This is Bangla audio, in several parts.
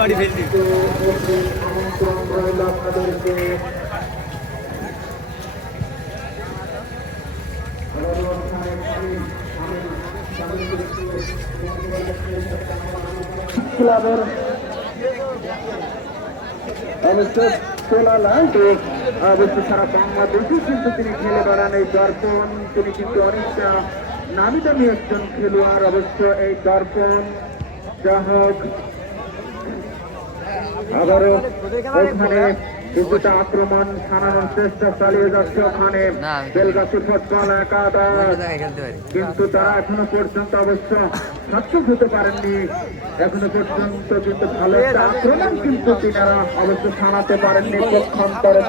বাড়ি ফেলছি ক্লাবের সারা বাংলাদেশে কিন্তু তিনি খেলে বেড়ান এই দর্পণ। তিনি কিন্তু অনেকটা নামি দামি একজন খেলোয়াড় অবশ্য এই দর্পণ। যা হোক আবারও ওখানে কিছুটা আক্রমণ সানানোর চেষ্টা চালিয়ে যাচ্ছে ওখানে বেলগাছি ফুটবল একাদশ, কিন্তু তারা এখনো পর্যন্ত অবশ্য সার্থক হতে পারেননি এখনো পর্যন্ত। কিন্তু ভালো একটা আক্রমণ কিন্তু তিনারা অবশ্য থামাতে পারেননি। পক্ষান্তরে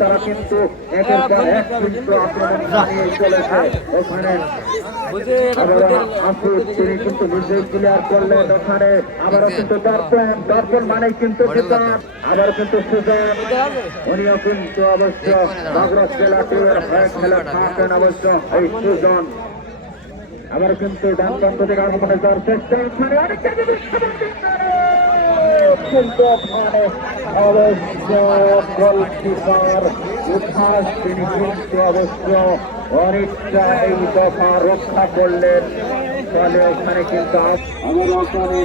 তারা কিন্তু একের পর এক কিন্তু আক্রমণ চালিয়ে চলেছে ওখানে। তিনি কিন্তু নিজেই ক্লিয়ার করলেন ওখানে। আবারও কিন্তু দর্পণ মানে কিন্তু আবার কিন্তু উনিও কিন্তু অবশ্য বাগড়া জেলাটির হয়ে খেলা থাকেন অবশ্য এই সুজন। আবার কিন্তু ডান প্রান্ত থেকে আগমনে যাওয়ার চেষ্টা কিন্তু অবশ্য গোলকিপার উঠাস তিনি কিন্তু অবশ্য অনেকটা এই দফা রক্ষা করলেন। ফলে ওখানে কিন্তু আমার ওখানে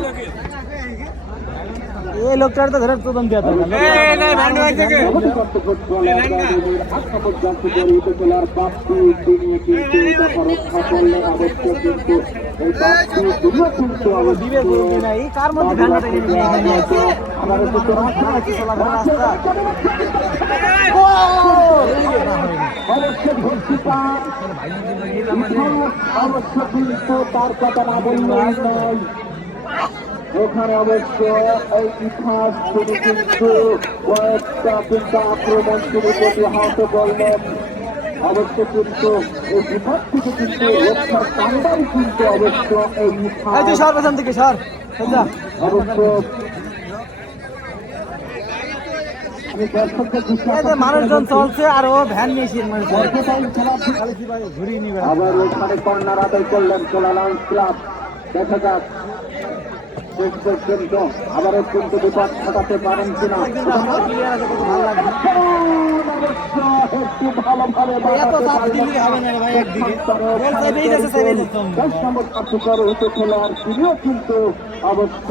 এই লোকটার তো ধরে প্রথম দেওয়া কার মধ্যে তার কথা না বললেই নয়। ওখানে অবশ্য এই ইতিহাস তিনি কিন্তু কয়েকটা কিন্তু আক্রমণ তিনি প্রতিহত করলেন। অবশ্য কিন্তু এই বিপদ থেকে কিন্তু রক্ষার কামটাই কিন্তু অবশ্য এই সর্বসান থেকে সর অবশ্য মানুষজন চলছে আর ও ভ্যান নিয়েছে আবার ওখানে কর্নার আদায় করলেন চোলা লায়ন্স ক্লাব। দেখা যাক শেষ পর্যন্ত আবারও কিন্তু বিপদ ঘটাতে পারেন কিনা। তিনিও কিন্তু অবশ্য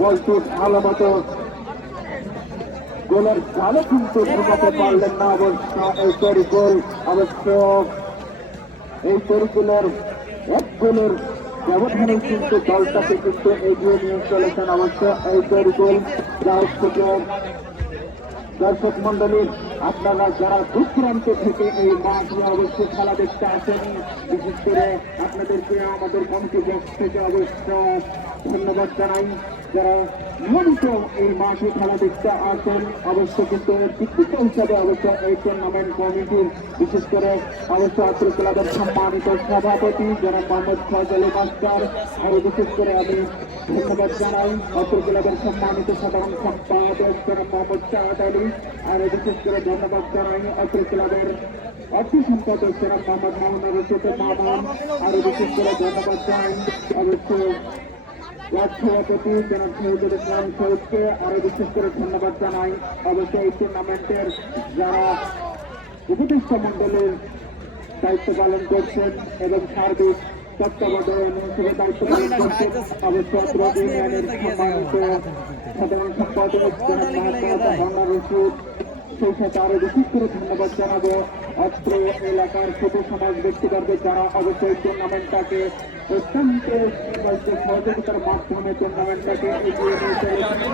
বলটি ভালো মতো গোলের জালে কিন্তু ঢুকাতে পারলেন না অবশ্য এই তরিকুল। অবশ্য এই তরিকুলের এক গোলের ব্যবধানে কিন্তু দলটাকে কিন্তু এগিয়ে নিয়ে চলেছেন অবশ্য এই তরিকুল। দর্শক মন্ডলীর আপনারা যারা দূর দূরান্ত থেকে এই মাঠে অবশ্যই খেলা দেখতে আসেনি, বিশেষ করে আপনাদেরকে আমাদের কমিটি বক্স থেকে অবশ্য ধন্যবাদ জানাই। যারা নিয়মিত এই মাঠে খেলা দেখতে আসেন অবশ্য কিন্তু বিকৃত হিসাবে অবশ্য এই টুর্নামেন্ট কমিটির বিশেষ করে অবশ্য আত্র ক্লাবের সম্মানিত সভাপতি যারা মোহাম্মদ ফজলে মাস্টার, আরো বিশেষ করে আমি ধন্যবাদ জানাই আত্র ক্লাবের সম্মানিত সাধারণ সম্পাদক যারা মোহাম্মদ শাহাদ আলী, আরো বিশেষ করে ধন্যবাদ জানাই আত্র ক্লাবের অর্থ সম্পাদক যারা মোহাম্মদ মামুনুর রশিদ মামুন, আরো বিশেষ করে ধন্যবাদ জানাই অবশ্য সভাপতি জনাব শহীদুল ইসলাম শহীদকে, আরো বিশেষ করে ধন্যবাদ জানাই অবশ্যই এই টুর্নামেন্টের যারা উপদেষ্টা মন্ডলের দায়িত্ব পালন করছেন এবং সার্বিক তত্ত্বাবধায়ন হিসেবে দায়িত্ব পালন করছেন অবশ্য ইউনিয়নের সম্মানিত সাধারণ সম্পাদক জনাব মাহমুদ রশিদ। সেই সাথে আরো বিশেষ করে ধন্যবাদ জানাবো অত্র এলাকার ছোট সমাজ ব্যক্তিবর্গ যারা অবশ্যই টুর্নামেন্টটাকে অত্যন্ত সহযোগিতার মাধ্যমে টুর্নামেন্টটাকে এগিয়ে নিয়ে চলেছেন।